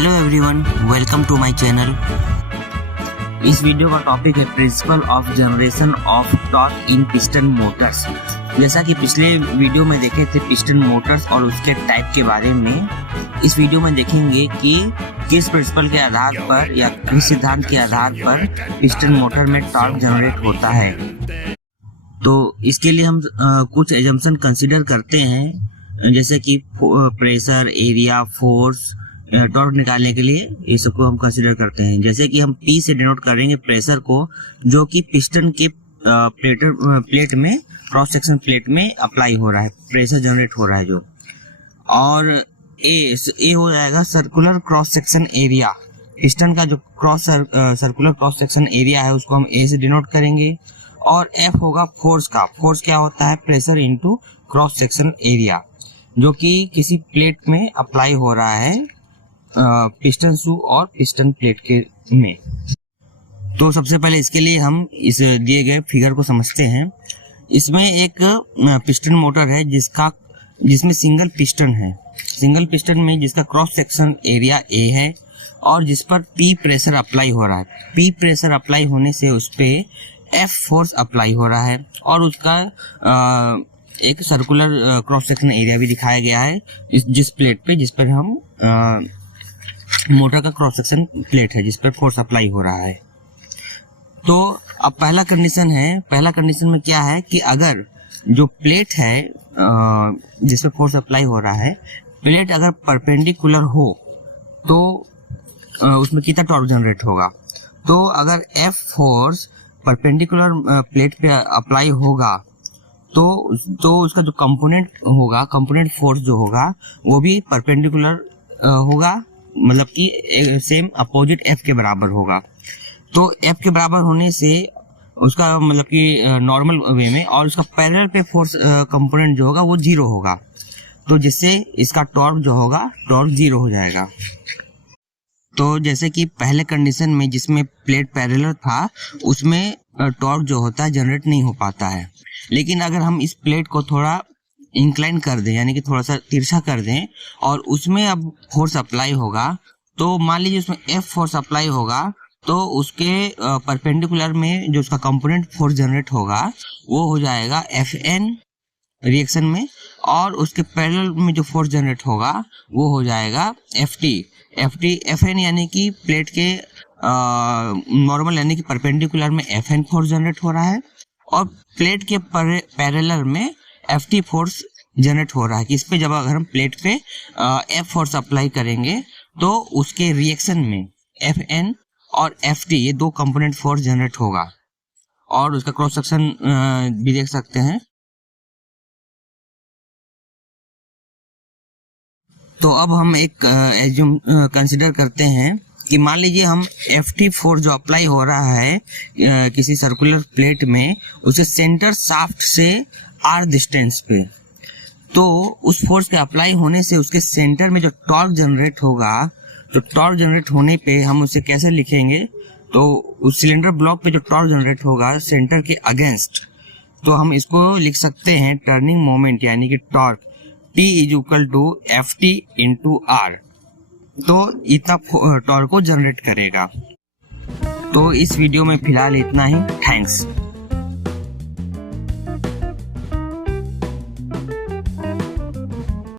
Hello everyone, welcome to my channel. इस video का topic है principle of generation of torque in piston motors. जैसा कि पिछले वीडियो में देखे थे पिस्टन मोटर्स और उसके टाइप के बारे में, इस वीडियो में देखेंगे कि किस प्रिंसिपल के आधार पर या किस सिद्धांत के आधार पर पिस्टन मोटर में टॉर्क जनरेट होता है। तो इसके लिए हम कुछ एजम्पशन कंसीडर करते हैं, जैसे कि प्रेशर, एरिया, फोर्स, टॉर्क निकालने के लिए ये सबको हम कंसीडर करते हैं। जैसे कि हम P से डिनोट करेंगे प्रेशर को, जो कि पिस्टन के प्लेट में, क्रॉस सेक्शन प्लेट में अप्लाई हो रहा है, प्रेशर जनरेट हो रहा है जो। और ए हो जाएगा circular cross section area. Piston का जो सर्कुलर क्रॉस सेक्शन एरिया है उसको हम ए से डिनोट करेंगे। और F होगा फोर्स का। फोर्स क्या होता है? Pressure into cross section area, जो कि किसी प्लेट में अप्लाई हो रहा है पिस्टन शू और पिस्टन प्लेट के में। तो सबसे पहले इसके लिए हम इस दिए गए फिगर को समझते हैं। इसमें एक पिस्टन मोटर है जिसमें सिंगल पिस्टन है। सिंगल पिस्टन में जिसका क्रॉस सेक्शन एरिया A है और जिस पर P प्रेशर अप्लाई हो रहा है। P प्रेशर अप्लाई होने से उस पे F फोर्स अप्लाई हो रहा है और उसका एक सर्कुलर क्रॉस सेक्शन एरिया भी दिखाया गया है जिस प्लेट पे, जिस पर हम मोटर का क्रॉस सेक्शन प्लेट है जिस पर फोर्स अप्लाई हो रहा है। तो अब पहला कंडीशन में क्या है कि अगर जो प्लेट है जिस पर फोर्स अप्लाई हो रहा है, प्लेट अगर परपेंडिकुलर हो तो उसमें कितना टॉर्क जनरेट होगा। तो अगर F फोर्स परपेंडिकुलर प्लेट पे अप्लाई होगा तो उसका जो कंपोनेंट फोर्स जो होगा वो भी परपेंडिकुलर होगा, मतलब कि सेम अपोजिट F के बराबर होगा। तो F के बराबर होने से उसका मतलब कि नॉर्मल वे में, और उसका पैरेलल पे फोर्स कंपोनेंट जो होगा वो 0 होगा। तो जिससे इसका टॉर्क जो होगा टॉर्क 0 हो जाएगा। तो जैसे कि पहले कंडीशन में जिसमें प्लेट पैरेलल था उसमें टॉर्क जो होता है जनरेट नहीं हो पाता है। लेकिन अगर हम इस प्लेट को थोड़ा इंक्लाइन कर दें, यानी कि थोड़ा सा तिरछा कर दें, और उसमें अब फोर्स अप्लाई होगा, तो मान लीजिए उसमें F फोर्स अप्लाई होगा तो उसके परपेंडिकुलर में जो उसका कंपोनेंट फोर्स जनरेट होगा वो हो जाएगा Fn रिएक्शन में, और उसके पैरेलल में जो फोर्स जनरेट होगा वो हो जाएगा Fn, यानी कि प्लेट के नॉर्मल यानी कि परपेंडिकुलर में Fn फोर्स जनरेट हो रहा है और प्लेट के पैरेलल में Ft फोर्स जनरेट हो रहा है। इस पे जब अगर हम प्लेट पे F फोर्स अप्लाई करेंगे तो उसके रिएक्शन में Fn और Ft ये दो कंपोनेंट फोर्स जनरेट होगा। और उसका क्रॉस सेक्शन भी देख सकते हैं। तो अब हम एक एज्यूम कंसिडर करते हैं कि मान लीजिए हम Ft फोर्स जो अप्लाई हो रहा है किसी सर्कुलर प्लेट में, उसे सेंटर शाफ्ट से R डिस्टेंस पे, तो उस फोर्स के अप्लाई होने से उसके सेंटर में जो टॉर्क जनरेट होगा, तो टॉर्क जनरेट होने पे हम उसे कैसे लिखेंगे? तो उस सिलेंडर ब्लॉक पे जो टॉर्क जनरेट होगा सेंटर के अगेंस्ट, तो हम इसको लिख सकते हैं टर्निंग मोमेंट, यानी कि टॉर्क T = Ft × R। तो इतना टॉर्क को जनरेट करेगा। तो इस वीडियो में फिलहाल इतना ही। थैंक्स।